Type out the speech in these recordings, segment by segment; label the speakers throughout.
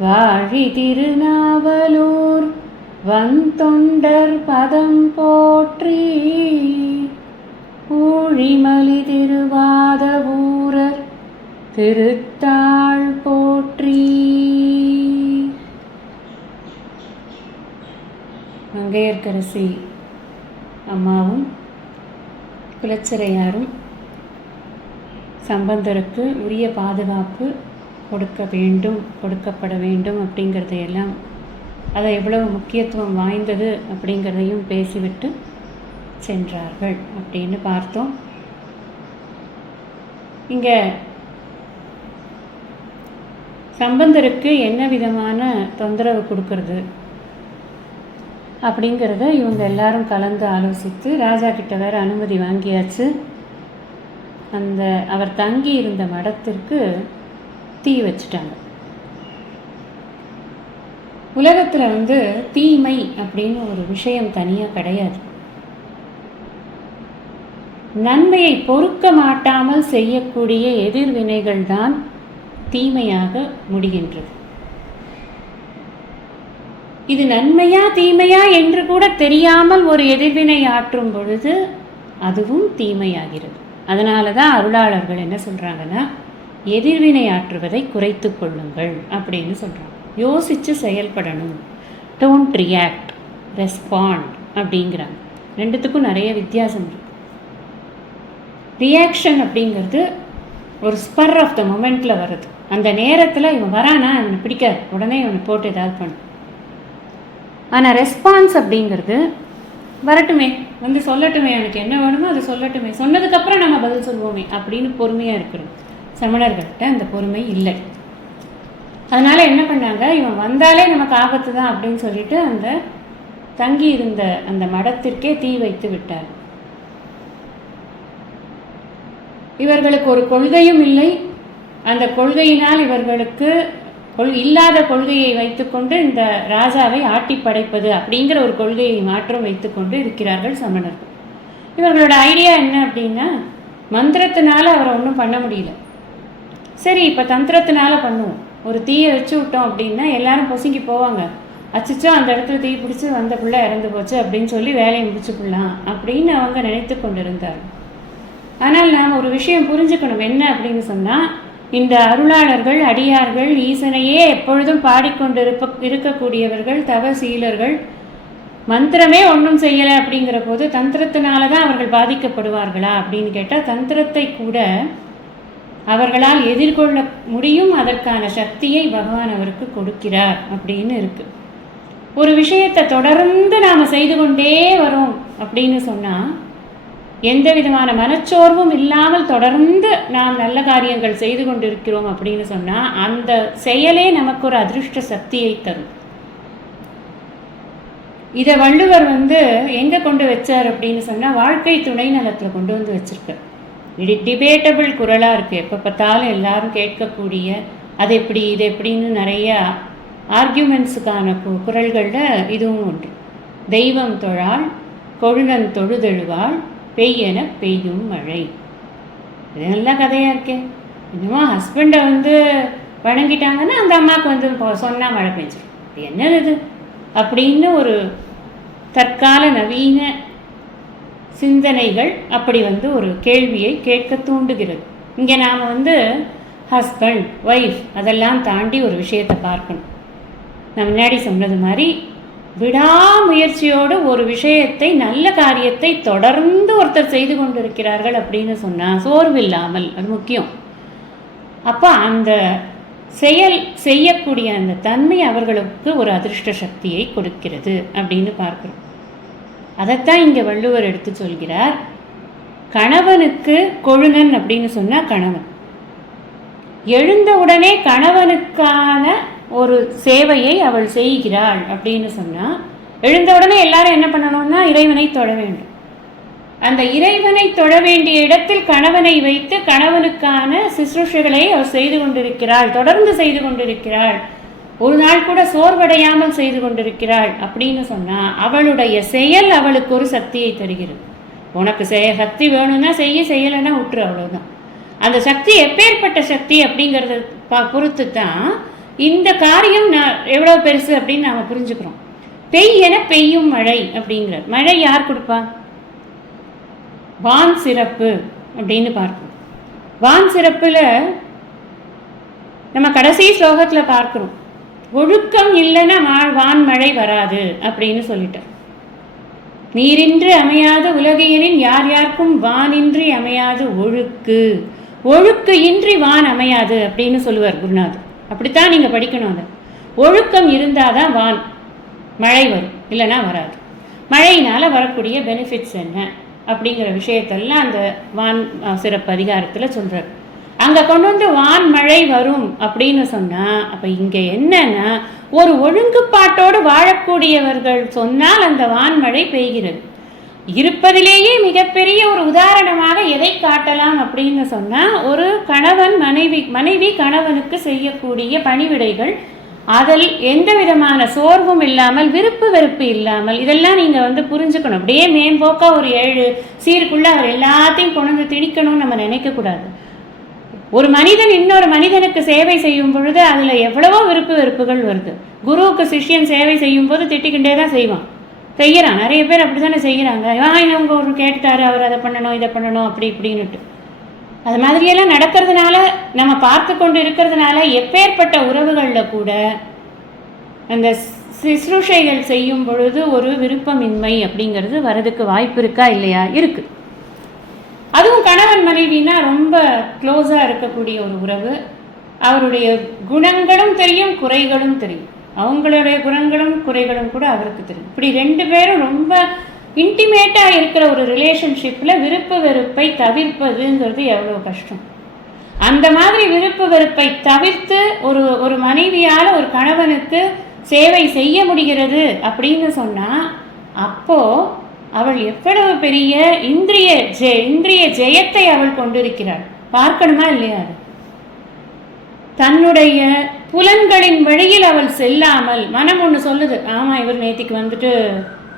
Speaker 1: வாழி திருநாவலூர் வந்தொண்டர் பதம் போற்றி ஊழிமலி திருவாத ஊரர் திருத்தாள் போற்றி. மங்கையர்கரசி அம்மாவும் குலச்சிறையாரும் சம்பந்தருக்கு உரிய பாதுகாப்பு கொடுக்க வேண்டும் கொடுக்கப்பட வேண்டும் அப்படிங்கிறதையெல்லாம் அதை எவ்வளவு முக்கியத்துவம் வாய்ந்தது அப்படிங்கிறதையும் பேசிவிட்டு சென்றார்கள் அப்படின்னு பார்த்தோம். இங்கே சம்பந்தருக்கு என்ன விதமான தொந்தரவு கொடுக்கறது அப்படிங்கிறத இவங்க எல்லாரும் கலந்து ஆலோசித்து ராஜா கிட்ட வேற அனுமதி வாங்கியாச்சு. அந்த அவர் தங்கி இருந்த மடத்திற்கு தீ வச்சுட்டாங்க. உலகத்தில் வந்து தீமை அப்படின்னு ஒரு விஷயம் தனியாக கிடையாது. நன்மையை பொறுக்க மாட்டாமல் செய்யக்கூடிய எதிர்வினைகள் தான் தீமையாக முடிகின்றது. இது நன்மையா தீமையா என்று கூட தெரியாமல் ஒரு எதிர்வினை ஆற்றும் பொழுது அதுவும் தீமையாகிறது. அதனால தான் அருளாளர்கள் என்ன சொல்கிறாங்கன்னா எதிர்வினை ஆற்றுவதை குறைத்து கொள்ளுங்கள் அப்படின்னு சொல்கிறாங்க யோசித்து செயல்படணும். டோன்ட் ரியாக்ட் ரெஸ்பாண்ட் அப்படிங்கிறாங்க. ரெண்டுத்துக்கும் நிறைய வித்தியாசம் இருக்கு. ரியாக்ஷன் அப்படிங்கிறது ஒரு ஸ்பர் ஆஃப் த மொமெண்ட்டில் வருது. அந்த நேரத்தில் இவன் வரானா இவனை பிடிக்காது. உடனே இவனை போட்டு ஏதாவது பண்ணும் ஆனால் ரெஸ்பான்ஸ் அப்படிங்கிறது வரட்டுமே. வந்து சொல்லட்டுமே எனக்கு என்ன வேணுமோ அதை சொல்லட்டுமே. சொன்னதுக்கப்புறம் நம்ம பதில் சொல்லுவோமே அப்படின்னு பொறுமையாக இருக்கிறோம் சமணர்கள்ட்ட அந்த பொறுமை இல்லை. அதனால் என்ன பண்ணாங்க? இவன் வந்தாலே நமக்கு ஆபத்து தான் அப்படின்னு சொல்லிட்டு அந்த தங்கி இருந்த அந்த மடத்திற்கே தீ வைத்து விட்டார். இவர்களுக்கு ஒரு கொள்கையும் இல்லை. அந்த கொள்கையினால் இவர்களுக்கு கொள் இல்லாத கொள்கையை வைத்துக்கொண்டு இந்த ராஜாவை ஆட்டி படைப்பது அப்படிங்கிற ஒரு கொள்கையை மாற்றம் வைத்துக்கொண்டு இருக்கிறார்கள் சமணர்கள். இவர்களோட ஐடியா என்ன அப்படின்னா மந்திரத்தினால அவரை ஒன்றும் பண்ண முடியல. சரி இப்போ தந்திரத்தினால பண்ணுவோம். ஒரு தீயை வச்சு விட்டோம் அப்படின்னா எல்லாரும் பொசுங்கி போவாங்க. அச்சிச்சோ அந்த இடத்துல தீ பிடிச்சி வந்த பிள்ளை இறந்து போச்சு அப்படின்னு சொல்லி வேலையை முடிச்சுக்கலாம் அப்படின்னு அவங்க நினைத்து கொண்டிருந்தார். ஆனால் நாம் ஒரு விஷயம் புரிஞ்சுக்கணும். என்ன அப்படின்னு சொன்னால் இந்த அருளாளர்கள் அடியார்கள் ஈசனையே எப்பொழுதும் பாடிக்கொண்டிருப்ப இருக்கக்கூடியவர்கள் தவசீலர்கள் மந்திரமே ஒன்றும் செய்யலை அப்படிங்கிற போது தந்திரத்தினால தான் அவர்கள் பாதிக்கப்படுவார்களா அப்படின்னு கேட்டால் தந்திரத்தை கூட அவர்களால் எதிர்கொள்ள முடியும் அதற்கான சக்தியை பகவான் அவருக்கு கொடுக்கிறார் அப்படின்னு இருக்கு. ஒரு விஷயத்தை தொடர்ந்து நாம் செய்து கொண்டே வரோம் அப்படின்னு சொன்னால் எந்த விதமான மனச்சோர்வும் இல்லாமல் தொடர்ந்து நாம் நல்ல காரியங்கள் செய்து கொண்டிருக்கிறோம் அப்படின்னு சொன்னால் அந்த செயலே நமக்கு ஒரு அதிருஷ்ட சக்தியை தரும். இதை வள்ளுவர் வந்து எங்கே கொண்டு வச்சார் அப்படின்னு சொன்னால் வாழ்க்கை துணை நலத்தில் கொண்டு வந்து வச்சிருக்கார். இது டிபேட்டபிள் குரலாக இருக்குது எப்போ பார்த்தாலும் எல்லாரும் கேட்கக்கூடிய அது எப்படி இது எப்படின்னு நிறையா ஆர்கியூமெண்ட்ஸுக்கான கு குரல்களில் இதுவும் ஒன்று தெய்வம் தொழால் கொழுநன் தொழுதெழுவாள் பெய்யென பெய்யும் மழை. இது நல்ல கதையாக இருக்கேன் இன்னமும் ஹஸ்பண்டை வந்து வணங்கிட்டாங்கன்னா அந்த அம்மாவுக்கு வந்து சொன்னால் மழை பெஞ்சிடும் இது என்னது இது? அப்படின்னு ஒரு தற்கால நவீன சிந்தனைகள் அப்படி வந்து ஒரு கேள்வியை கேட்க தூண்டுகிறது. இங்கே நாம் வந்து ஹஸ்பண்ட் ஒய்ஃப் அதெல்லாம் தாண்டி ஒரு விஷயத்தை பார்க்கணும். நான் முன்னாடி சொன்னது மாதிரி விடாமுயற்சியோடு ஒரு விஷயத்தை நல்ல காரியத்தை தொடர்ந்து ஒருத்தர் செய்து கொண்டிருக்கிறார்கள் அப்படின்னு சொன்னால் சோர்வில்லாமல் அது முக்கியம். அப்போ அந்த செயல் செய்யக்கூடிய அந்த தன்மை அவர்களுக்கு ஒரு அதிர்ஷ்ட சக்தியை கொடுக்கிறது அப்படின்னு பார்க்குறோம். அதைத்தான் இங்கே வள்ளுவர் எடுத்து சொல்கிறார். கணவனுக்கு கொழுநன் அப்படின்னு சொன்னால் கணவன். எழுந்த உடனே கணவனுக்கான ஒரு சேவையை அவள் செய்கிறாள் அப்படின்னு சொன்னால் எழுந்த உடனே எல்லாரும் என்ன பண்ணணும்னா இறைவனை தொழ வேண்டும். அந்த இறைவனை தொழ வேண்டிய இடத்தில் கணவனை வைத்து கணவனுக்கான சிசுருஷைகளை அவள் செய்து கொண்டிருக்கிறாள் தொடர்ந்து செய்து கொண்டிருக்கிறாள். ஒரு நாள் கூட சோர்வடையாமல் செய்து கொண்டிருக்கிறாள் அப்படின்னு சொன்னால் அவளுடைய செயல் அவளுக்கு ஒரு சக்தியை தருகிறது. உனக்கு செய சக்தி வேணும்னா செய்ய செய்யலைன்னா விட்டுரு அவ்வளோதான் அந்த சக்தி எப்பேற்பட்ட சக்தி அப்படிங்கிறத பா பொறுத்து தான் இந்த காரியம் நான் எவ்வளோ பெருசு அப்படின்னு நாம் புரிஞ்சுக்கிறோம். பெய்யென பெய்யும் மழை அப்படிங்கிறார். மழை யார் கொடுப்பா? வான் சிறப்பு அப்படின்னு பார்ப்போம். வான் சிறப்பில் நம்ம கடைசி ஸ்லோகத்தில் பார்க்குறோம். ஒழுக்கம் இல்லைன்னா மா- வான் மழை வராது அப்படின்னு சொல்லிட்டேன். நீரின்றி அமையாத உலகையனின் யார் யாருக்கும் வானின்றி அமையாது ஒழுக்கு. ஒழுக்கு இன்றி வான் அமையாது அப்படின்னு சொல்லுவார் குருநாதர். அப்படித்தான் நீங்கள் படிக்கணும் அதை. ஒழுக்கம் இருந்தாதான் வான் மழை வரும் இல்லைன்னா வராது. மழையினால் வரக்கூடிய பெனிஃபிட்ஸ் என்ன அப்படிங்கிற விஷயத்தெல்லாம் அந்த வான் சிறப்பு அதிகாரத்தில் சொல்கிறார் அங்கே கொண்டு வந்து வான் மழை வரும் அப்படின்னு சொன்னால் அப்போ இங்கே என்னன்னா ஒரு ஒழுங்குப்பாட்டோடு வாழக்கூடியவர்கள் சொன்னால் அந்த வான்மழை பெய்கிறது. இருப்பதிலேயே மிகப்பெரிய ஒரு உதாரணமாக எதை காட்டலாம் அப்படின்னு சொன்னால் ஒரு கணவன் மனைவி மனைவி கணவனுக்கு செய்யக்கூடிய பணிவிடைகள் அதில் எந்த விதமான சோர்வும் இல்லாமல் விருப்பு வெறுப்பு இல்லாமல் இதெல்லாம் நீங்கள் வந்து புரிஞ்சுக்கணும். அப்படியே மேம்போக்காக ஒரு ஏழு சீருக்குள்ளே அவர் எல்லாத்தையும் கொண்டு வந்து திணிக்கணும்னு நம்ம நினைக்கக்கூடாது. ஒரு மனிதன் இன்னொரு மனிதனுக்கு சேவை செய்யும் பொழுது அதில் எவ்வளவோ விருப்பு வெறுப்புகள் வருது. குருவுக்கு சிஷ்யன் சேவை செய்யும் போது திட்டிக்கிட்டே தான் செய்வான். செய்கிறான் நிறைய பேர் அப்படித்தானே செய்கிறாங்க ஆ இவங்க ஒரு கேட்டுட்டாரு. அவர் அதை பண்ணணும் இதை பண்ணணும் அப்படி இப்படின்னுட்டு. அது மாதிரியெல்லாம் நடக்கிறதுனால நம்ம பார்த்து கொண்டு இருக்கிறதுனால எப்பேற்பட்ட உறவுகளில் கூட அந்த சிசுருஷைகள் செய்யும் பொழுது ஒரு விருப்பமின்மை அப்படிங்கிறது வரதுக்கு வாய்ப்பு இருக்கா இல்லையா? இருக்குது அதுவும் கணவன் மனைவினா ரொம்ப க்ளோஸாக இருக்கக்கூடிய ஒரு உறவு. அவருடைய குணங்களும் தெரியும் குறைகளும் தெரியும். அவங்களுடைய குணங்களும் குறைகளும் கூட அவருக்கு தெரியும். இப்படி ரெண்டு பேரும் ரொம்ப இன்டிமேட்டாக இருக்கிற ஒரு ரிலேஷன்ஷிப்பில் விருப்பு வெறுப்பை தவிர்ப்பதுங்கிறது எவ்வளோ கஷ்டம். அந்த மாதிரி விருப்பு வெறுப்பை தவிர்த்து ஒரு ஒரு மனைவியால் ஒரு கணவனுக்கு சேவை செய்ய முடிகிறது அப்படின்னு சொன்னால் அப்போது அவள் எவ்வளவு பெரிய இந்திரிய ஜெய இந்திரிய ஜெயத்தை அவள் கொண்டிருக்கிறாள். பார்க்கணுமா இல்லையா அது? தன்னுடைய புலன்களின் வழியில் அவள் செல்லாமல் மனம் ஒன்று சொல்லுது. ஆமாம் இவர் நேத்திக்கு வந்துட்டு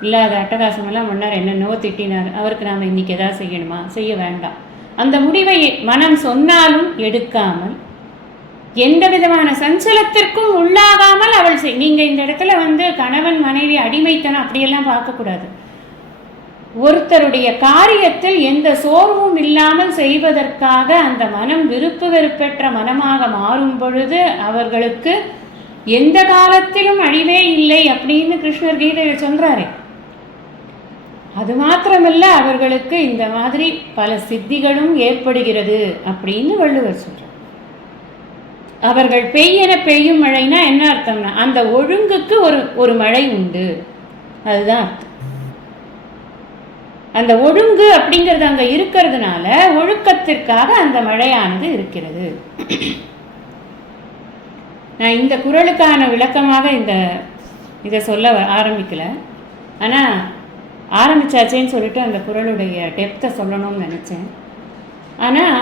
Speaker 1: இல்லாத அட்டகாசமெல்லாம் முன்னார் என்னென்னவோ திட்டினார். அவருக்கு நாம் இன்னைக்கு எதாவது செய்யணுமா? செய்ய வேண்டாம். அந்த முடிவை மனம் சொன்னாலும் எடுக்காமல் எந்த விதமான சஞ்சலத்திற்கும் உள்ளாகாமல் அவள் செய் நீங்கள் இந்த இடத்துல வந்து கணவன் மனைவி அடிமைத்தனம் அப்படியெல்லாம் பார்க்கக்கூடாது. ஒருத்தருடைய காரியத்தில் எந்த சோர்வும் இல்லாமல் செய்வதற்காக அந்த மனம் விருப்பு வெறுப்பெற்ற மனமாக மாறும் பொழுது அவர்களுக்கு எந்த காலத்திலும் அழிவே இல்லை அப்படின்னு கிருஷ்ணர் கீதையில் சொல்கிறாரே அது மாத்திரமல்ல அவர்களுக்கு இந்த மாதிரி பல சித்திகளும் ஏற்படுகிறது அப்படின்னு வள்ளுவர் சொல்கிறார் அவர்கள் பெய்யென பெய்யும் மழைனா என்ன அர்த்தம்னா அந்த ஒழுங்குக்கு ஒரு ஒரு மழை உண்டு. அதுதான் அர்த்தம். அந்த ஒழுங்கு அப்படிங்கிறது அங்கே இருக்கிறதுனால ஒழுக்கத்திற்காக அந்த மழையானது இருக்கிறது. நான் இந்த குறளுக்கான விளக்கமாக இந்த இதை சொல்ல வ- ஆரம்பிக்கல. ஆனால் ஆரம்பிச்சாச்சேன்னு சொல்லிட்டு அந்த குறளுடைய டெப்த்தை சொல்லணும்னு நினச்சேன். ஆனால்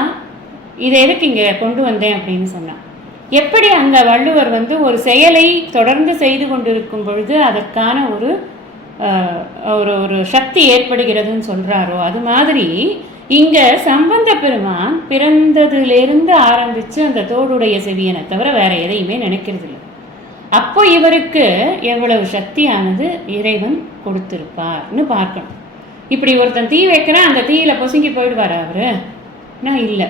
Speaker 1: இதை எதுக்கு இங்கே கொண்டு வந்தேன் அப்படின்னு சொன்னான் எப்படி அங்கே வள்ளுவர் வந்து ஒரு செயலை தொடர்ந்து செய்து கொண்டிருக்கும் பொழுது அதற்கான ஒரு ஒரு ஒரு சக்தி ஏற்படுகிறதுன்னு சொல்கிறாரோ அது மாதிரி இங்கே சம்பந்த பெருமான் பிறந்ததுலேருந்து ஆரம்பித்து அந்த தோடுடைய செவியனை தவிர வேற எதையுமே நினைக்கிறது இல்லை அப்போ இவருக்கு எவ்வளவு சக்தியானது இறைவன் கொடுத்திருப்பார்னு பார்க்கணும். இப்படி ஒருத்தன் தீ வைக்கிறான் அந்த தீயில பொசுங்கி போயிடுவார் அவரு? நான் இல்லை.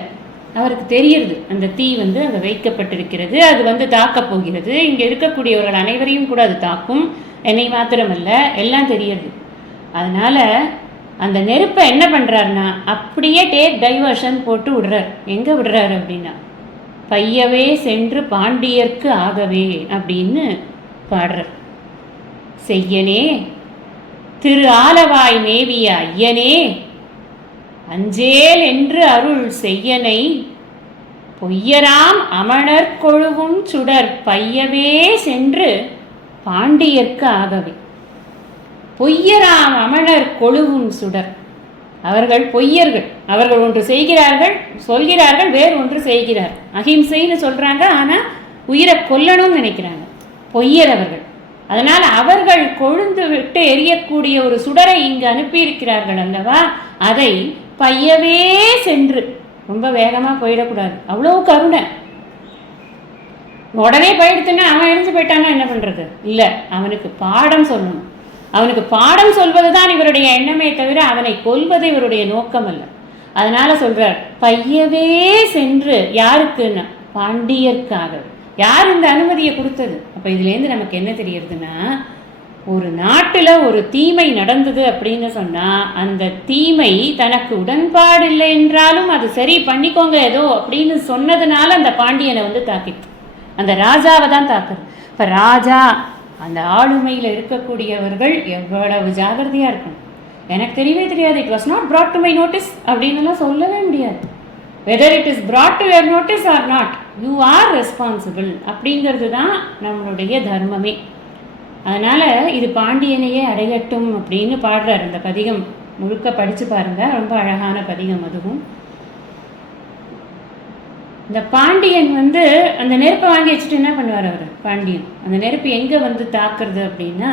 Speaker 1: அவருக்கு தெரியுது அந்த தீ வந்து அங்கே வைக்கப்பட்டிருக்கிறது. அது வந்து தாக்கப் போகிறது. இங்கே இருக்கக்கூடியவர்கள் அனைவரையும் கூட அது தாக்கும். என்னை மாத்திரமல்ல எல்லாம் தெரியுது அதனால் அந்த நெருப்பை என்ன பண்ணுறாருன்னா அப்படியே டேக் டைவர்ஷன் போட்டு விடுறார். எங்கே விடுறாரு அப்படின்னா பையவே சென்று பாண்டியர்க்கு ஆகவே அப்படின்னு பாடுறார். செய்யனே திரு ஆலவாய் மேவிய ஐயனே அஞ்சேல் என்று அருள் செய்யனை பொய்யராம் அமணர் கொழுவும் சுடர் பையவே சென்று பாண்டியர்க்கு ஆகவே. பொய்யராம் அமணர் கொழுவும் சுடர். அவர்கள் பொய்யர்கள். அவர்கள் ஒன்று செய்கிறார்கள் சொல்கிறார்கள் வேறு ஒன்று செய்கிறார். அஹிம்சைன்னு சொல்கிறாங்க ஆனால் உயிரை கொல்லணும்னு நினைக்கிறாங்க. பொய்யர் அவர்கள். அதனால் அவர்கள் கொழுந்து விட்டு எரியக்கூடிய ஒரு சுடரை இங்கு அனுப்பியிருக்கிறார்கள் அல்லவா? அதை பையவே சென்று. ரொம்ப வேகமாக போயிடக்கூடாது. அவ்வளோ கருணை. உடனே போயிடுத்துன்னா அவன் இணைஞ்சு போயிட்டான்னா என்ன பண்ணுறது இல்லை அவனுக்கு பாடம் சொல்லணும். அவனுக்கு பாடம் சொல்வதுதான் இவருடைய எண்ணமே தவிர அவனை கொல்வது இவருடைய நோக்கம் அல்ல அதனால் சொல்கிறார் பையவே சென்று யாருக்குன்னா? பாண்டியர்க்காக. யார் இந்த அனுமதியை கொடுத்தது? அப்போ இதுலேருந்து நமக்கு என்ன தெரியறதுன்னா ஒரு நாட்டில் ஒரு தீமை நடந்தது அப்படின்னு சொன்னால் அந்த தீமை தனக்கு உடன்பாடு இல்லை என்றாலும் அது சரி பண்ணிக்கோங்க ஏதோ அப்படின்னு சொன்னதுனால அந்த பாண்டியனை வந்து தாக்கிட்டு அந்த ராஜாவை தான் தாக்குது. இப்போ ராஜா அந்த ஆளுமையில் இருக்கக்கூடியவர்கள் எவ்வளவு ஜாகிரதையாக இருக்கணும்? எனக்கு தெரியவே தெரியாது. It was not brought to my notice அப்படின்னுலாம் சொல்லவே முடியாது. Whether it is brought to your notice or not you are responsible அப்படிங்கிறது தான் நம்மளுடைய தர்மமே. அதனால் இது பாண்டியனையே அடையட்டும் அப்படின்னு பாடுறார். அந்த பதிகம் முழுக்க படித்து பாருங்க. ரொம்ப அழகான பதிகம் அதுவும். இந்த பாண்டியன் வந்து அந்த நெருப்பை வாங்கி வச்சுட்டு என்ன பண்ணுவார் அவர்? பாண்டியன். அந்த நெருப்பு எங்கே வந்து தாக்குறது அப்படின்னா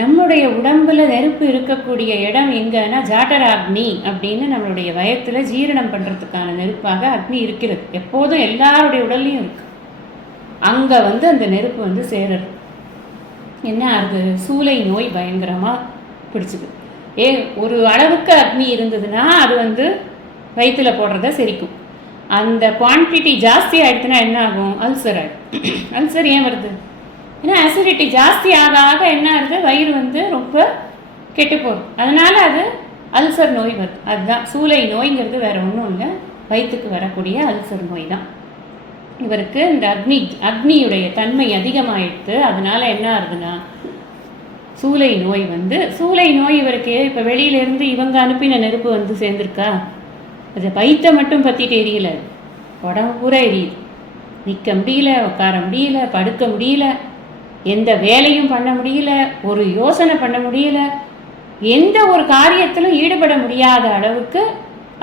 Speaker 1: நம்மளுடைய உடம்புல நெருப்பு இருக்கக்கூடிய இடம் எங்கன்னா ஜாட்டராக்னி அப்படின்னு நம்மளுடைய வயத்தில் ஜீரணம் பண்ணுறதுக்கான நெருப்பாக அக்னி இருக்கிறது. எப்போதும் எல்லாருடைய உடல்லையும் இருக்கு. அங்கே வந்து அந்த நெருப்பு வந்து சேருறது. என்ன ஆகுது சூளை நோய் பயங்கரமாக பிடிச்சிது. ஏ ஒரு அளவுக்கு அக்னி இருந்ததுன்னா அது வந்து வயிற்றுல போடுறத செரிக்கும். அந்த குவான்டிட்டி ஜாஸ்தி ஆகிடுச்சுன்னா என்ன ஆகும்? அல்சர் ஆகிடும் அல்சர் ஏன் வருது? ஏன்னா அசிடிட்டி ஜாஸ்தி ஆக ஆக என்ன ஆகுது? வயிறு வந்து ரொம்ப கெட்டு போகும். அதனால் அது அல்சர் நோய் வருது. அதுதான். சூளை நோய்ங்கிறது வேறு ஒன்றும் இல்லை. வயிற்றுக்கு வரக்கூடிய அல்சர் நோய் தான். இவருக்கு இந்த அக்னி அக்னியுடைய தன்மை அதிகமாயிடுத்து அதனால என்ன ஆகுதுன்னா சூளை நோய் வந்து சூளை நோய் இவருக்கு இப்போ வெளியிலேருந்து இவங்க அனுப்பின நெருப்பு வந்து சேர்ந்துருக்கா? அது வயிற்றை மட்டும் பற்றிட்டு எரியல உடம்பு பூரா எரியுது. நிற்க முடியல உட்கார முடியல படுக்க முடியல எந்த வேலையும் பண்ண முடியல ஒரு யோசனை பண்ண முடியல எந்த ஒரு காரியத்திலும் ஈடுபட முடியாத அளவுக்கு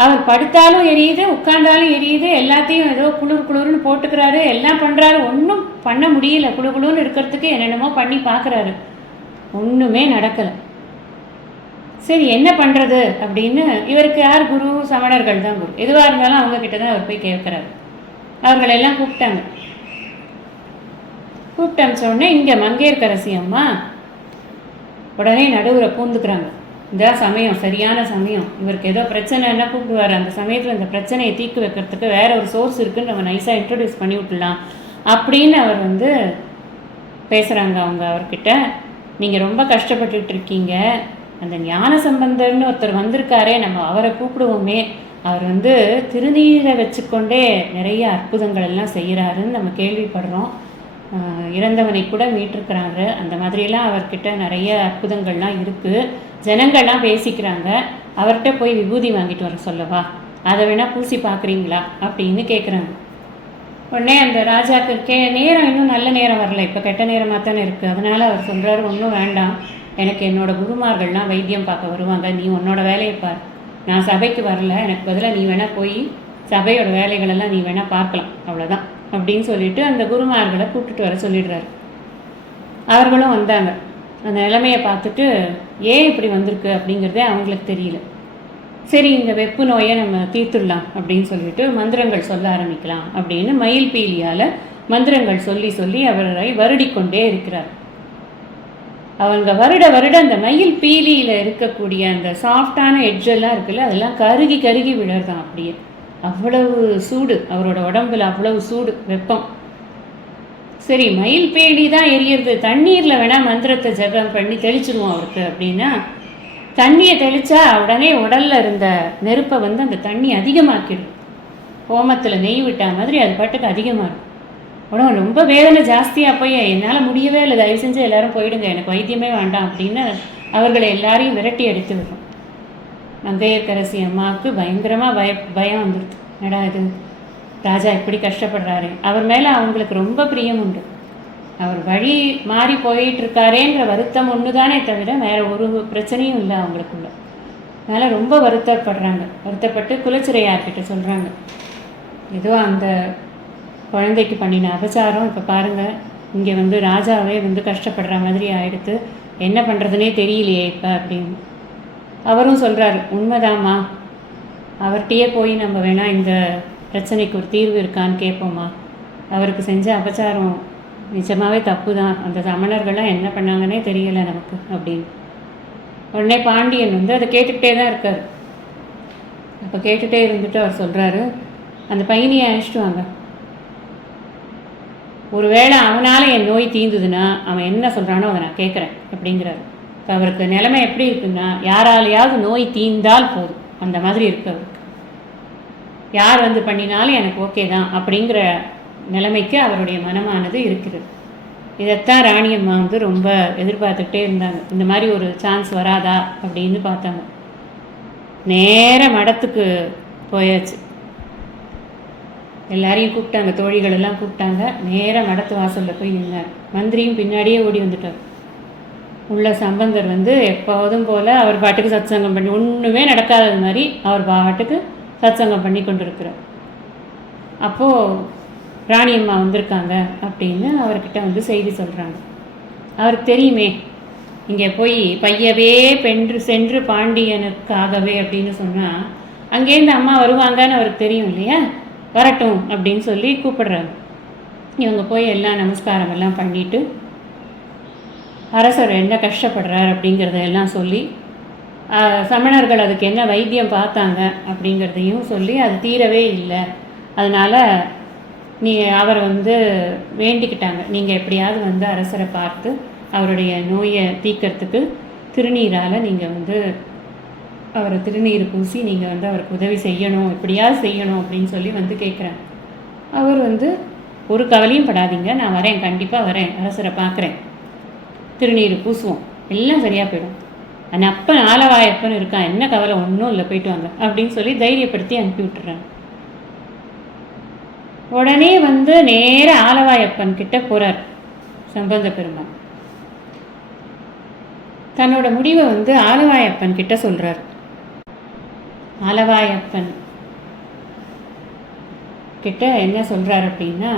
Speaker 1: அவர் படுத்தாலும் எரியுது உட்கார்ந்தாலும் எரியுது எல்லாத்தையும் ஏதோ குளிர் குளிர்னு போட்டுக்கிறாரு எல்லாம் பண்ணுறாரு ஒன்றும் பண்ண முடியல. குளு குளுன்னு இருக்கிறதுக்கு என்னென்னமோ பண்ணி பார்க்குறாரு. ஒன்றுமே நடக்கலை. சரி என்ன பண்ணுறது அப்படின்னு இவருக்கு யார் குரு? சமணர்கள் தான் குரு. எதுவாக இருந்தாலும் அவங்கக்கிட்ட தான் அவர் போய் கேட்குறாரு. அவர்களெல்லாம் கூப்பிட்டாங்க. கூப்பிட்டு இங்கே மங்கையர்கரசி அம்மா உடனே நடுவில் பூந்துக்கிறாங்க. இதான் சமயம் சரியான சமயம். இவருக்கு ஏதோ பிரச்சனைன்னா கூப்பிடுவார். அந்த சமயத்தில் இந்த பிரச்சனையை தீர்த்து வைக்கிறதுக்கு வேற ஒரு சோர்ஸ் இருக்குன்னு நம்ம நைஸாக இன்ட்ரடியூஸ் பண்ணி விட்டுலாம் அப்படின்னு அவர் வந்து பேசுகிறாங்க அவங்க அவர்கிட்ட. நீங்கள் ரொம்ப கஷ்டப்பட்டுட்டு இருக்கீங்க. அந்த ஞான சம்பந்தர்னு ஒருத்தர் வந்திருக்காரே நம்ம அவரை கூப்பிடுவோமே. அவர் வந்து திருநீரை வச்சுக்கொண்டே நிறைய அற்புதங்கள் எல்லாம் செய்கிறாருன்னு நம்ம கேள்விப்படுறோம். இறந்தவனை கூட மீட்டிருக்கிறாரு அந்த மாதிரியெல்லாம் அவர்கிட்ட நிறைய அற்புதங்கள்லாம் இருக்குது ஜனங்கள்லாம் பேசிக்கிறாங்க. அவர்கிட்ட போய் விபூதி வாங்கிட்டு வர சொல்லவா? அதை வேணால் பூசி பார்க்குறீங்களா? அப்படின்னு கேட்குறாங்க உடனே அந்த ராஜாக்கு கே நேரம் இன்னும் நல்ல நேரம் வரல. இப்போ கெட்ட நேரமாக தானே இருக்குது அதனால் அவர் சொல்கிறாரு ஒன்றும் வேண்டாம். எனக்கு என்னோட குருமார்கள்லாம் வைத்தியம் பார்க்க வருவாங்க. நீ உன்னோட வேலையை பார். நான் சபைக்கு வரல. எனக்கு பதிலாக நீ வேணால் போய் சபையோட வேலைகளெல்லாம் நீ வேணால் பார்க்கலாம். அவ்வளோதான் அப்படின்னு சொல்லிட்டு அந்த குருமார்களை கூப்பிட்டுட்டு வர சொல்லிடுறாரு. அவர்களும் வந்தாங்க. அந்த நிலைமையை பார்த்துட்டு ஏன் இப்படி வந்திருக்கு? அப்படிங்கிறதே அவங்களுக்கு தெரியல. சரி இந்த வெப்பு நோயை நம்ம தீர்த்துடலாம் அப்படின்னு சொல்லிட்டு மந்திரங்கள் சொல்ல ஆரம்பிக்கலாம் அப்படின்னு மயில் பீலியால் மந்திரங்கள் சொல்லி சொல்லி அவரை வருடிக்கொண்டே இருக்கிறார். அவங்க வருட வருட அந்த மயில் பீலியில் இருக்கக்கூடிய அந்த சாஃப்டான எட்ஜெல்லாம் இருக்குல்ல அதெல்லாம் கருகி கருகி விழறதான் அப்படியே. அவ்வளவு சூடு அவரோட உடம்புல அவ்வளவு சூடு வெப்பம். சரி மயில் பேடி தான் எரியறது. தண்ணீரில் வேணால் மந்திரத்தை ஜெபம் பண்ணி தெளிச்சிடுவோம் அவருக்கு அப்படின்னா தண்ணியை தெளிச்சா உடனே உடலில் இருந்த நெருப்பை வந்து அந்த தண்ணி அதிகமாக்கிடும். ஹோமத்தில் நெய் விட்டா மாதிரி அது பாட்டுக்கு அதிகமாகும். உடம்பு ரொம்ப வேதனை ஜாஸ்தியாக போய் என்னால் முடியவே இல்லை தயவு செஞ்சு எல்லாரும் போயிடுங்க எனக்கு வைத்தியமே வேண்டாம் அப்படின்னு அவர்களை எல்லாரையும் விரட்டி அடித்து விடும். மங்கையர்கரசி அம்மாவுக்கு பயங்கரமாக பய பயம் வந்துடுது. என்னடா இது? ராஜா இப்படி கஷ்டப்படுறாரு. அவர் மேலே அவங்களுக்கு ரொம்ப பிரியம் உண்டு. அவர் வழி மாறி போயிட்டுருக்காரேன்ற வருத்தம் ஒன்று தானே தவிர வேறு ஒரு பிரச்சனையும் இல்லை அவங்களுக்குள்ள. அதனால் ரொம்ப வருத்தப்படுறாங்க. வருத்தப்பட்டு குலச்சிறையார்கிட்ட சொல்கிறாங்க ஏதோ அந்த குழந்தைக்கு பண்ணின அபச்சாரம் இப்போ பாருங்கள் இங்கே வந்து ராஜாவே வந்து கஷ்டப்படுற மாதிரி ஆகிடுத்து என்ன பண்ணுறதுனே தெரியலையே இப்போ அப்படின்னு. அவரும் சொல்கிறாரு உண்மைதாம்மா. அவர்கிட்டயே போய் நம்ம வேணால் இந்த பிரச்சனைக்கு ஒரு தீர்வு இருக்கான்னு கேட்போம்மா அவருக்கு செஞ்ச அபச்சாரம் நிஜமாகவே தப்பு தான் அந்த சமணர்கள்லாம் என்ன பண்ணாங்கன்னே தெரியலை நமக்கு அப்படின்னு. உடனே பாண்டியன் வந்து அதை கேட்டுக்கிட்டே தான் இருக்கார். அப்போ கேட்டுகிட்டே இருந்துட்டு அவர் சொல்கிறாரு அந்த பையனையை அழைச்சிட்டு வாங்க. ஒருவேளை அவனால் என் நோய் தீர்ந்ததுன்னா அவன் என்ன சொல்கிறானோ அதை நான் கேட்குறேன் அப்படிங்கிறாரு. இப்போ அவருக்கு நிலைமை எப்படி இருக்குன்னா யாராலையாவது நோய் தீர்ந்தால் போதும். அந்த மாதிரி இருக்கு அவருக்கு யார் வந்து பண்ணினாலும் எனக்கு ஓகே தான் அப்படிங்கிற நிலைமைக்கு அவருடைய மனமானது இருக்கிறது. இதைத்தான் ராணியம்மா வந்து ரொம்ப எதிர்பார்த்துக்கிட்டே இருந்தாங்க. இந்த மாதிரி ஒரு சான்ஸ் வராதா அப்படின்னு பார்த்தாங்க. நேர மடத்துக்கு போயாச்சு. எல்லாரையும் கூப்பிட்டாங்க தோழிகளெல்லாம் கூப்பிட்டாங்க. நேராக மடத்து வாசலில் போய் நின்னார். மந்திரியும் பின்னாடியே ஓடி வந்துட்டார். உள்ள சம்பந்தர் வந்து எப்போதும் போல் அவர் பாட்டுக்கு சத்சங்கம் பண்ணி ஒன்றுமே நடக்காதது மாதிரி அவர் பாட்டுக்கு சத்சங்கம் பண்ணி கொண்டு இருக்கிறார் அப்போது ராணியம்மா வந்திருக்காங்க அப்படின்னு அவர்கிட்ட வந்து செய்தி சொல்கிறாங்க அவருக்கு தெரியுமே இங்கே போய் பையவே பென்று சென்று பாண்டியனுக்காகவே அப்படின்னு சொன்னால் அங்கேருந்து அம்மா வருவாங்கன்னு அவருக்கு தெரியும் இல்லையா? வரட்டும் அப்படின்னு சொல்லி கூப்பிடுறாங்க. இவங்க போய் எல்லாம் நமஸ்காரம் எல்லாம் பண்ணிவிட்டு அரசர் என்ன கஷ்டப்படுறார் அப்படிங்கிறத எல்லாம் சொல்லி சமணர்கள் அதுக்கு என்ன வைத்தியம் பார்த்தாங்க அப்படிங்கிறதையும் சொல்லி அது தீரவே இல்லை. அதனால் நீ அவர் வந்து வேண்டிக்கிட்டாங்க. நீங்கள் எப்படியாவது வந்து அரசரை பார்த்து அவருடைய நோயை தீக்கிறதுக்கு திருநீரால் நீங்கள் வந்து அவரை திருநீர் பூசி நீங்கள் வந்து அவருக்கு உதவி செய்யணும் எப்படியாவது செய்யணும் அப்படின்னு சொல்லி வந்து கேட்குறாங்க அவர் வந்து ஒரு கவலையும் படாதீங்க. நான் வரேன். கண்டிப்பாக வரேன். அரசரை பார்க்குறேன். திருநீர் பூசுவோம். எல்லாம் சரியாக போயிடும். அந்த அப்பன் ஆலவாயப்பன் இருக்கான் என்ன கவலை? ஒன்றும் இல்லை போயிட்டு வாங்க. அப்படின்னு சொல்லி தைரியப்படுத்தி அனுப்பி விட்டுறாங்க. உடனே வந்து நேர ஆலவாயப்பன் கிட்ட போறார் சம்பந்த பெருமான் தன்னோட முடிவை வந்து ஆலவாயப்பன் கிட்ட சொல்றார். ஆலவாயப்பன் கிட்ட என்ன சொல்றார் அப்படின்னா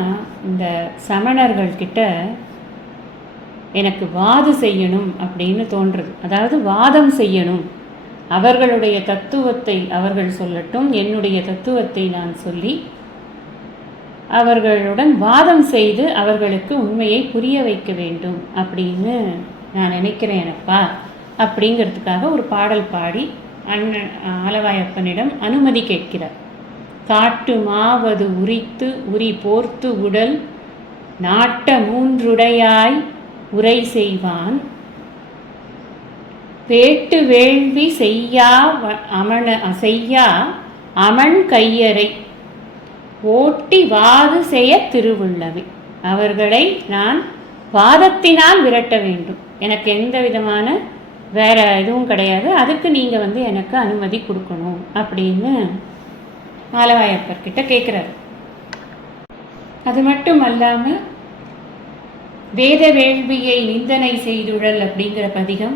Speaker 1: இந்த சமணர்கள் கிட்ட எனக்கு வாது செய்யணும் அப்படின்னு தோன்றது. அதாவது வாதம் செய்யணும். அவர்களுடைய தத்துவத்தை அவர்கள் சொல்லட்டும் என்னுடைய தத்துவத்தை நான் சொல்லி அவர்களுடன் வாதம் செய்து அவர்களுக்கு உண்மையை புரிய வைக்க வேண்டும் அப்படின்னு நான் நினைக்கிறேன் எனப்பா அப்படிங்கிறதுக்காக ஒரு பாடல் பாடி அண்ணன் ஆலவாயப்பனிடம் அனுமதி கேட்கிறார். காட்டு மாவது உரித்து உரி போர்த்து உடல் நாட்ட மூன்றுடையாய் உரை செய்வான். வேட்டு வேள்வி செய்யா வ- அமண செய்யா அமன் கையறை. ஓட்டி வாது செய்ய திருவுள்ளவை. அவர்களை நான் வாதத்தினால் விரட்ட வேண்டும். எனக்கு எந்த விதமான வேற எதுவும் கிடையாது. அதுக்கு நீங்கள் வந்து எனக்கு அனுமதி கொடுக்கணும் அப்படின்னு மாலவாயப்பர்கிட்ட கேட்குறாரு அது மட்டும் அல்லாமல் வேத வேள்வியை நிந்தனை செய்துழல் அப்படிங்கிற பதிகம்.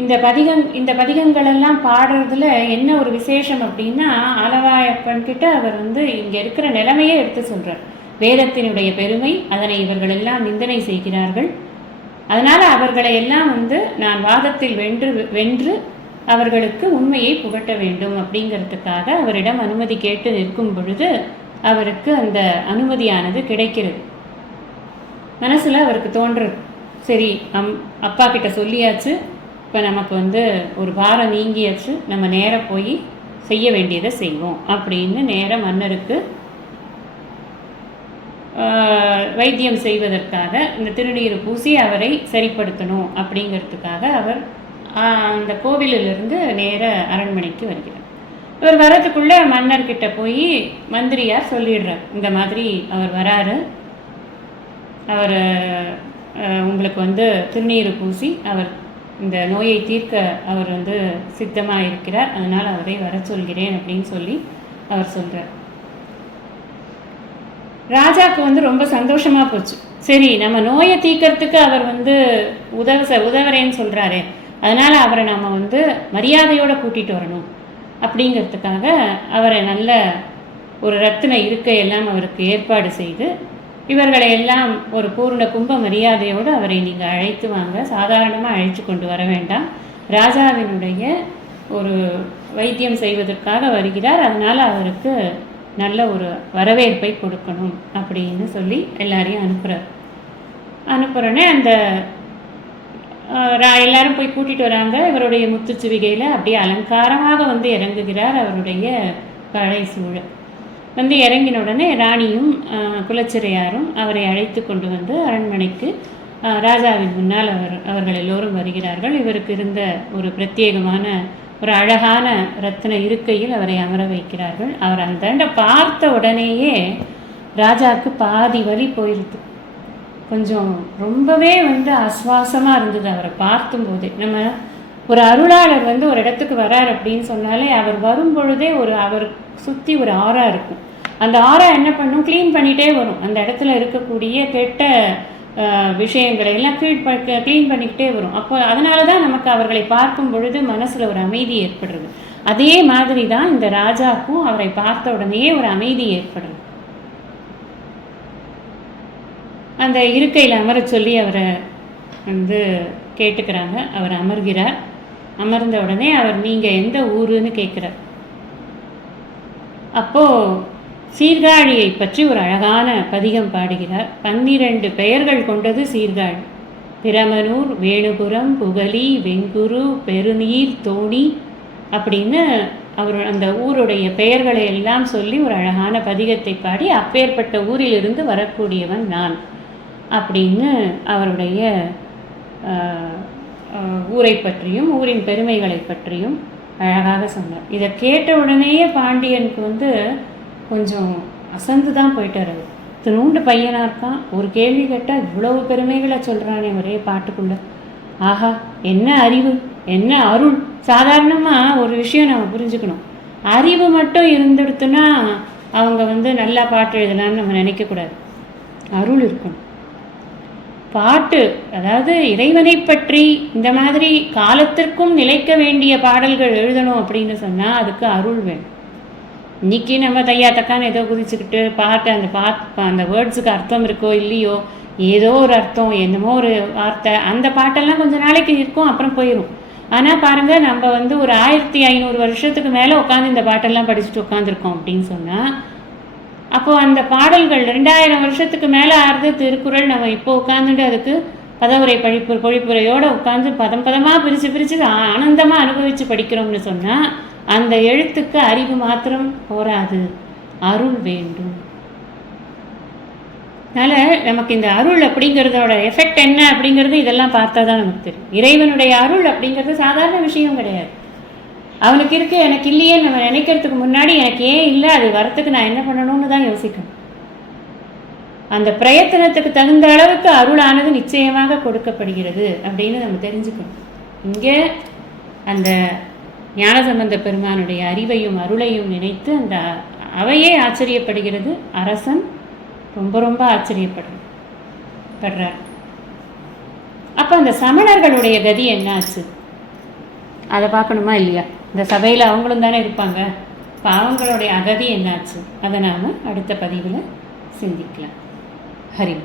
Speaker 1: இந்த பதிகம் இந்த பதிகங்களெல்லாம் பாடுறதுல என்ன ஒரு விசேஷம் அப்படின்னா ஆலவாயப்பன் கிட்ட அவர் வந்து இங்கே இருக்கிற நிலைமையே எடுத்து சொல்கிறார் வேதத்தினுடைய பெருமை அதனை இவர்கள் எல்லாம் நிந்தனை செய்கிறார்கள். அதனால் அவர்களை எல்லாம் வந்து நான் வாதத்தில் வென்று வென்று அவர்களுக்கு உண்மையை புகட்ட வேண்டும் அப்படிங்கிறதுக்காக அவரிடம் அனுமதி கேட்டு நிற்கும் பொழுது அவருக்கு அந்த அனுமதியானது கிடைக்கிறது. மனசில் அவருக்கு தோன்றும். சரி அம் அப்பா கிட்ட சொல்லியாச்சு. இப்போ நமக்கு வந்து ஒரு பாரம் நீங்கியாச்சு. நம்ம நேராக போய் செய்ய வேண்டியதை செய்வோம் அப்படின்னு நேர மன்னருக்கு வைத்தியம் செய்வதற்காக இந்த திருநீர் பூசி அவரை சரிப்படுத்தணும் அப்படிங்கிறதுக்காக அவர் அந்த கோவிலிலிருந்து நேர அரண்மனைக்கு வருகிறார். இவர் வரதுக்குள்ளே மன்னர்கிட்ட போய் மந்திரியார் சொல்லிடுறார். இந்த மாதிரி அவர் வராரு. அவர் உங்களுக்கு வந்து திருநீர் பூசி அவர் இந்த நோயை தீர்க்க அவர் வந்து சித்தமாக இருக்கிறார் அதனால் அவரை வர சொல்கிறேன் அப்படின்னு சொல்லி அவர் சொல்கிறார் ராஜாவுக்கு வந்து ரொம்ப சந்தோஷமாக போச்சு. சரி நம்ம நோயை தீர்க்கறதுக்கு அவர் வந்து உதவ ச- உதவுறேன்னு சொல்கிறாரு அதனால் அவரை நம்ம வந்து மரியாதையோடு கூட்டிகிட்டு வரணும். அப்படிங்கிறதுக்காக அவரை நல்ல ஒரு ரத்தின இருக்கையெல்லாம் அவருக்கு ஏற்பாடு செய்து இவர்களை எல்லாம் ஒரு பூர்ண கும்ப மரியாதையோடு அவரை நீங்கள் அழைத்து வாங்க. சாதாரணமாக அழைத்து கொண்டு வர வேண்டாம். ராஜாவினுடைய ஒரு வைத்தியம் செய்வதற்காக வருகிறார். அதனால் அவருக்கு நல்ல ஒரு வரவேற்பை கொடுக்கணும் அப்படின்னு சொல்லி எல்லாரையும் அனுப்புகிறார் அனுப்புகிறோன்னே அந்த ரா- எல்லாரும் போய் கூட்டிட்டு வராங்க. இவருடைய முத்துச்சிவிகையில் அப்படியே அலங்காரமாக வந்து இறங்குகிறார் அவருடைய பழைய சூழல். வந்து இறங்கின உடனே ராணியும் குலச்சிறையாரும் அவரை அழைத்து கொண்டு வந்து அரண்மனைக்கு ராஜாவின் முன்னால் அவர் அவர்கள் எல்லோரும் வருகிறார்கள். இவருக்கு இருந்த ஒரு பிரத்யேகமான ஒரு அழகான ரத்ன இருக்கையில் அவரை அமர வைக்கிறார்கள். அவர் அந்த பார்த்த உடனேயே ராஜாவுக்கு பாதி வழி போயிடுது கொஞ்சம் ரொம்பவே வந்து ஆஸ்வாசமாக இருந்தது அவரை பார்த்தும்போதே நம்ம ஒரு அருளாளர் வந்து ஒரு இடத்துக்கு வரார் அப்படின்னு சொன்னாலே அவர் வரும் பொழுதே ஒரு அவர் சுற்றி ஒரு ஆறா இருக்கும். அந்த ஆறா என்ன பண்ணும்? க்ளீன் பண்ணிகிட்டே வரும். அந்த இடத்துல இருக்கக்கூடிய கெட்ட விஷயங்களை எல்லாம் க்ளீன் ப க்ளீன் பண்ணிக்கிட்டே வரும். அப்போ அதனால தான் நமக்கு அவர்களை பார்க்கும் பொழுது மனசில் ஒரு அமைதி ஏற்படுறது. அதே மாதிரி தான் இந்த ராஜாவுக்கும் அவரை பார்த்த உடனேயே ஒரு அமைதி ஏற்படுறது அந்த இருக்கையில் அமரச் சொல்லி அவரை வந்து கேட்டுக்கிறாங்க. அவர் அமர்கிறார். அமர்ந்த உடனே அவர் நீங்கள் எந்த ஊருன்னு கேட்குறார். அப்போது சீர்காழியை பற்றி ஒரு அழகான பதிகம் பாடுகிறார். பன்னிரண்டு பெயர்கள் கொண்டது சீர்காழி. பிரமனூர் வேணுபுரம் புகலி வெங்குரு பெருநீர் தோணி அப்படின்னு அவர் அந்த ஊருடைய பெயர்களை எல்லாம் சொல்லி ஒரு அழகான பதிகத்தை பாடி அப்பேற்பட்ட ஊரிலிருந்து வரக்கூடியவன் நான் அப்படின்னு அவருடைய ஊரை பற்றியும் ஊரின் பெருமைகளை பற்றியும் அழகாக சொன்னார். இதை கேட்ட உடனேயே பாண்டியனுக்கு வந்து கொஞ்சம் அசந்து தான் போயிட்டார். அவர் திருண்டு பையனாக இருக்கான். ஒரு கேள்வி கேட்டால் இவ்வளவு பெருமைகளை சொல்கிறானே ஒரே பாட்டுக்குள்ள. ஆஹா என்ன அறிவு? என்ன அருள்? சாதாரணமாக ஒரு விஷயம் நம்ம புரிஞ்சுக்கணும். அறிவு மட்டும் இருந்துடுத்துன்னா அவங்க வந்து நல்லா பாட்டு எழுதலாம்னு நம்ம நினைக்கக்கூடாது. அருள் இருக்கணும். பாட்டு அதாவது இறைவனை பற்றி இந்த மாதிரி காலத்திற்கும் நிலைக்க வேண்டிய பாடல்கள் எழுதணும் அப்படின்னு சொன்னால் அதுக்கு அருள் வேணும். இன்னைக்கு நம்ம தையா தக்கான்னு ஏதோ குதிச்சுக்கிட்டு பாட்டு அந்த பாட் அந்த வேர்ட்ஸுக்கு அர்த்தம் இருக்கோ இல்லையோ ஏதோ ஒரு அர்த்தம் என்னமோ ஒரு வார்த்தை அந்த பாட்டெல்லாம் கொஞ்ச நாளைக்கு இருக்கும் அப்புறம் போயிடும் ஆனால் பாருங்கள் நம்ம வந்து ஒரு ஆயிரத்தி ஐநூறு வருஷத்துக்கு மேலே உட்காந்து இந்த பாட்டெல்லாம் படிச்சுட்டு உட்காந்துருக்கோம் அப்படின்னு சொன்னால் அப்போது அந்த பாடல்கள் ரெண்டாயிரம் வருஷத்துக்கு மேலே ஆறுது திருக்குறள் நம்ம இப்போ உட்காந்துட்டு அதுக்கு பதவுரை பழிப்பு பொழிப்புரையோடு உட்காந்து பதம் பதமாக பிரித்து பிரித்து ஆனந்தமாக அனுபவித்து படிக்கிறோம்னு சொன்னால் அந்த எழுத்துக்கு அறிவு மாத்திரம் போராது அருள் வேண்டும். அதனால் நமக்கு இந்த அருள் அப்படிங்கிறதோட எஃபெக்ட் என்ன அப்படிங்கிறது இதெல்லாம் பார்த்தா தான் நமக்கு தெரியும். இறைவனுடைய அருள் அப்படிங்கிறது சாதாரண விஷயம் கிடையாது. அவனுக்கு இருக்கு எனக்கு இல்லையே நம்ம நினைக்கிறதுக்கு முன்னாடி எனக்கு ஏன் இல்லை அது வரத்துக்கு நான் என்ன பண்ணணும்னு தான் யோசிக்கணும். அந்த பிரயத்தனத்துக்கு தகுந்த அளவுக்கு அருளானது நிச்சயமாக கொடுக்கப்படுகிறது அப்படின்னு நம்ம தெரிஞ்சுக்கணும். இங்கே அந்த ஞானசம்பந்த பெருமானுடைய அறிவையும் அருளையும் நினைத்து அந்த அவையே ஆச்சரியப்படுகிறது. அரசன் ரொம்ப ரொம்ப ஆச்சரியப்படுறார் படுறார். அப்போ அந்த சமணர்களுடைய கதி என்னாச்சு? அதை பார்க்கணுமா இல்லையா? இந்த சபையில் அவங்களும் தானே இருப்பாங்க. இப்போ அவங்களுடைய அகதி என்னாச்சு? அதை நாம் அடுத்த பதிவில் சிந்திக்கலாம். ஹரி